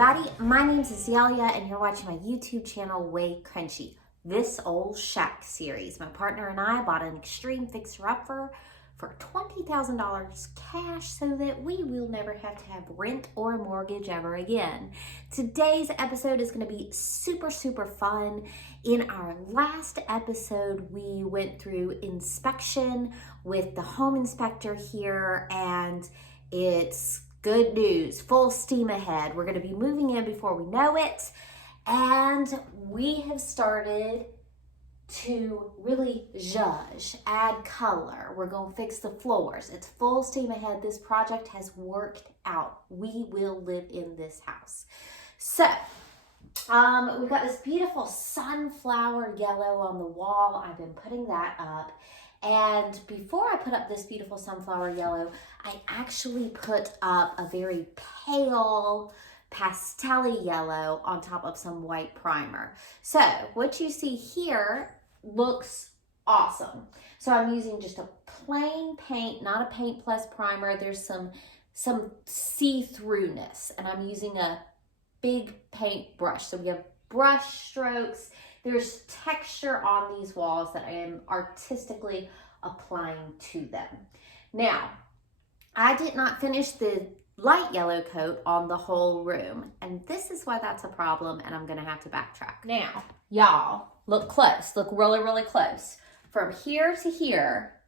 everybody, my name is Azalea and you're watching my YouTube channel, WayCrunchy. This Old Shack series. My partner and I bought an extreme fixer-upper for $20,000 cash so that we will never have to have rent or a mortgage ever again. Today's episode is going to be super fun. In our last episode, we went through inspection with the home inspector here, and it's good news, full steam ahead. We're gonna be moving in before we know it. And we have started to really zhuzh, add color. We're gonna fix the floors. It's full steam ahead. This project has worked out. We will live in this house. So, we've got this beautiful sunflower yellow on the wall. I've been putting that up. And before I put up this beautiful sunflower yellow, I actually put up a very pale pastel yellow on top of some white primer. So what you see here looks awesome. So I'm using just a plain paint, not a paint plus primer. There's some see-throughness, and I'm using a big paint brush. So we have brush strokes. There's texture on these walls that I am artistically applying to them. Now, I did not finish the light yellow coat on the whole room, and this is why that's a problem, and I'm gonna have to backtrack. Now, y'all, look close, look really close. From here to here,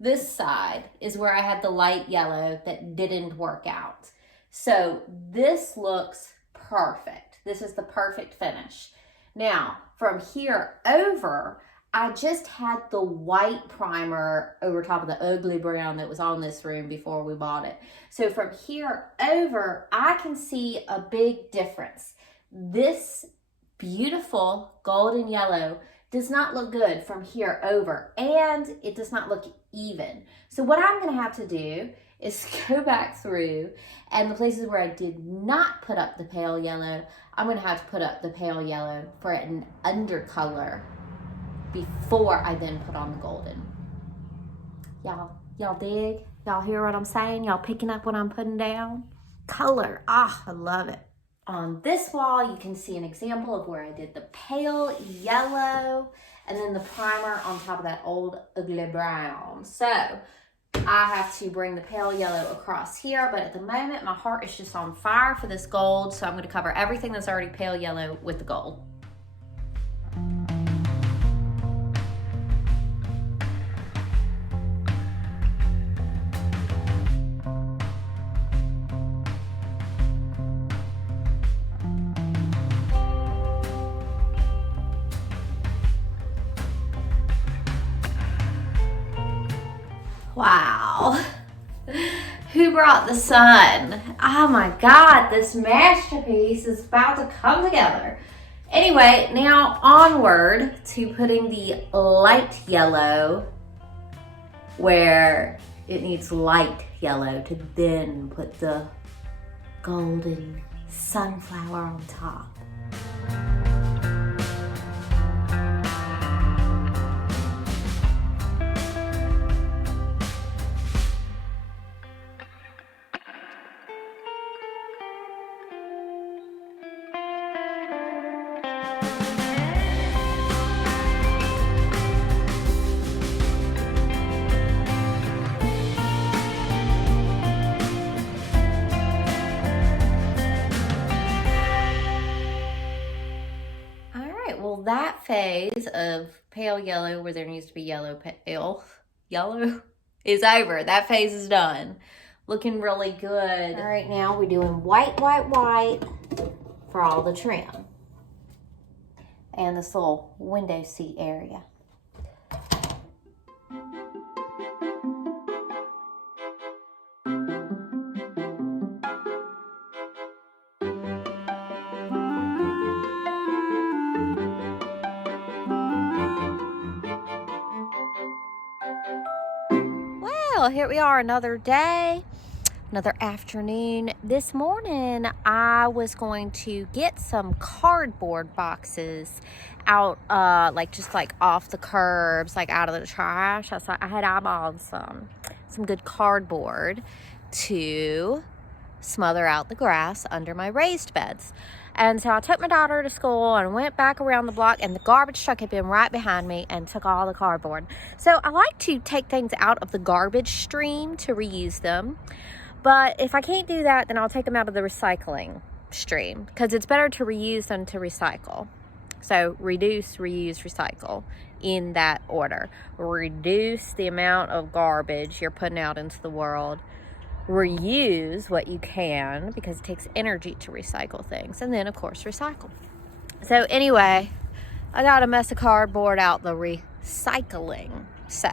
this side is where I had the light yellow that didn't work out. So this looks perfect. This is the perfect finish. Now, from here over, I just had the white primer over top of the ugly brown that was on this room before we bought it. So from here over, I can see a big difference. This beautiful golden yellow does not look good from here over, and it does not look even. So what I'm gonna have to do is go back through, and the places where I did not put up the pale yellow, I'm gonna have to put up the pale yellow for an undercolor before I then put on the golden. Y'all dig? Y'all hear what I'm saying? Y'all picking up what I'm putting down? Color, I love it. On this wall, you can see an example of where I did the pale yellow and then the primer on top of that old ugly brown. So I have to bring the pale yellow across here, but at the moment my heart is just on fire for this gold, so I'm going to cover everything that's already pale yellow with the gold. Wow, who brought the sun? Oh my God, this masterpiece is about to come together. Anyway, now onward to putting the light yellow where it needs light yellow to then put the golden sunflower on top. Well, that phase of pale yellow where there needs to be yellow is over. That phase is done. Looking really good. All right, now we're doing white for all the trim. And this little window seat area. Well, here we are, another day, another afternoon. This morning, I was going to get some cardboard boxes out, just off the curbs, like out of the trash. I had eyeballed some good cardboard to smother out the grass under my raised beds. And so I took my daughter to school and went back around the block, and the garbage truck had been right behind me and took all the cardboard. So I like to take things out of the garbage stream to reuse them. But if I can't do that, then I'll take them out of the recycling stream, because it's better to reuse than to recycle. So reduce, reuse, recycle in that order. Reduce the amount of garbage you're putting out into the world. Reuse what you can, because it takes energy to recycle things. And then, of course, recycle. So anyway, I got a mess of cardboard out the recycling. So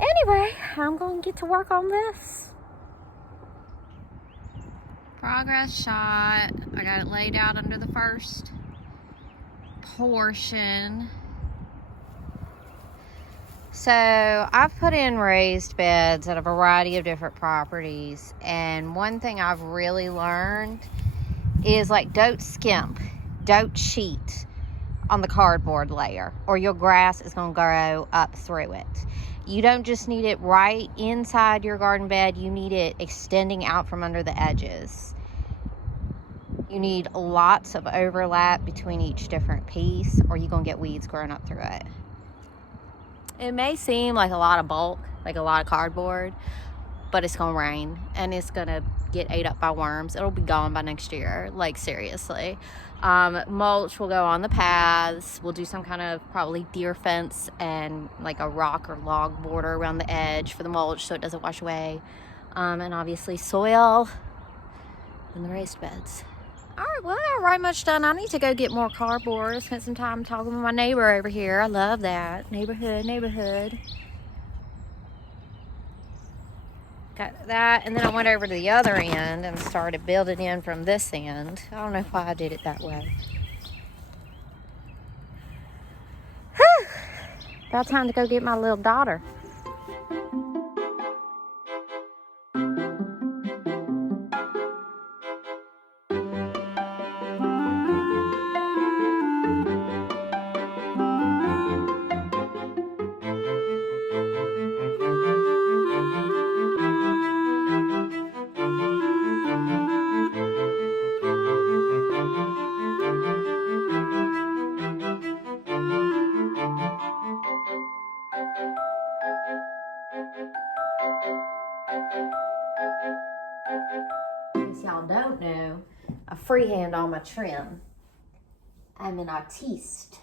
anyway, I'm going to get to work on this. Progress shot. I got it laid out under the first portion. So I've put in raised beds at a variety of different properties, and one thing I've really learned is, like, don't skimp, don't cheat on the cardboard layer, or your grass is going to grow up through it. You don't just need it right inside your garden bed, you need it extending out from under the edges. You need lots of overlap between each different piece, or you're going to get weeds growing up through it. It may seem like a lot of bulk, like a lot of cardboard, but it's going to rain and it's going to get ate up by worms. It'll be gone by next year, like seriously. Mulch will go on the paths. We'll do some kind of probably deer fence and like a rock or log border around the edge for the mulch so it doesn't wash away. And obviously soil in the raised beds. All right, well, I'm right much done. I need to go get more cardboard. Spent some time talking with my neighbor over here. I love that. Neighborhood. Got that, and then I went over to the other end and started building in from this end. I don't know why I did it that way. Whew. About time to go get my little daughter. Y'all don't know, I freehand all my trim. I'm an artiste.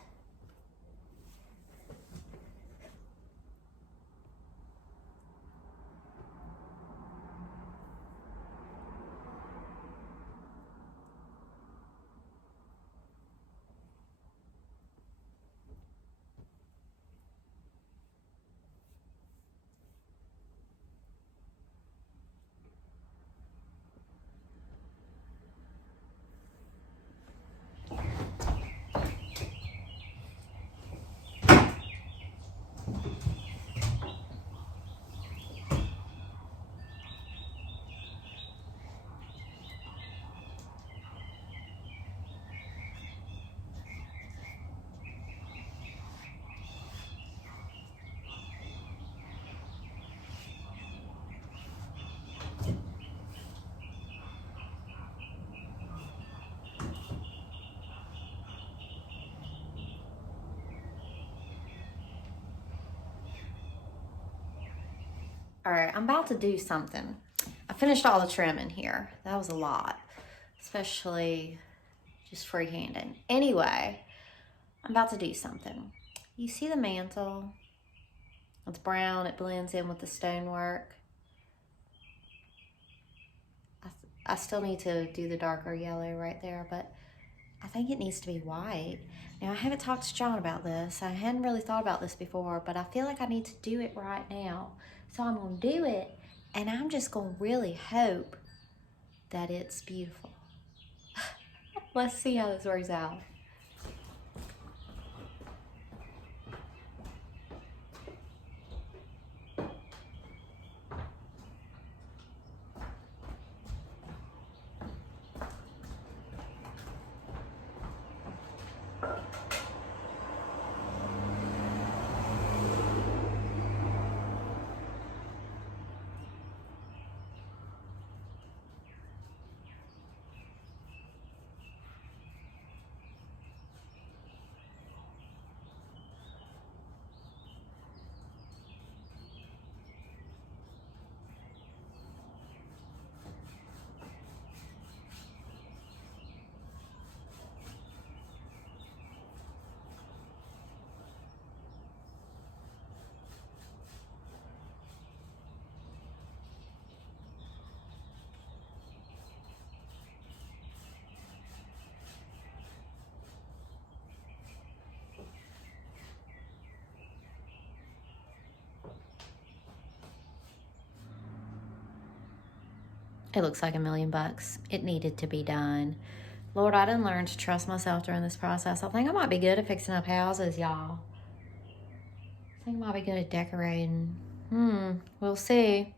All right, I'm about to do something. I finished all the trim in here. That was a lot, especially just freehanding. Anyway, I'm about to do something. You see the mantle? It's brown, it blends in with the stonework. I still need to do the darker yellow right there, but I think it needs to be white. Now, I haven't talked to John about this. I hadn't really thought about this before, but I feel like I need to do it right now. So I'm going to do it, and I'm just going to really hope that it's beautiful. Let's see how this works out. It looks like $1,000,000. It needed to be done. Lord, I done learned to trust myself during this process. I think I might be good at fixing up houses, y'all. I think I might be good at decorating. We'll see.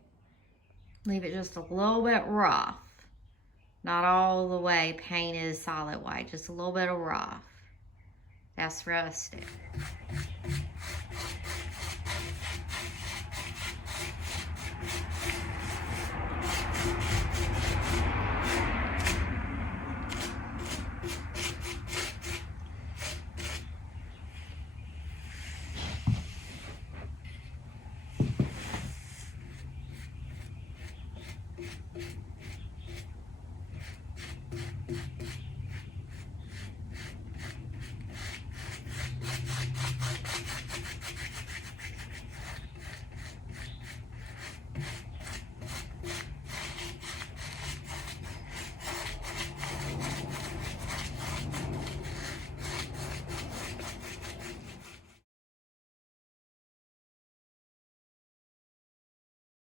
Leave it just a little bit rough. Not all the way painted solid white, just a little bit of rough. That's rustic.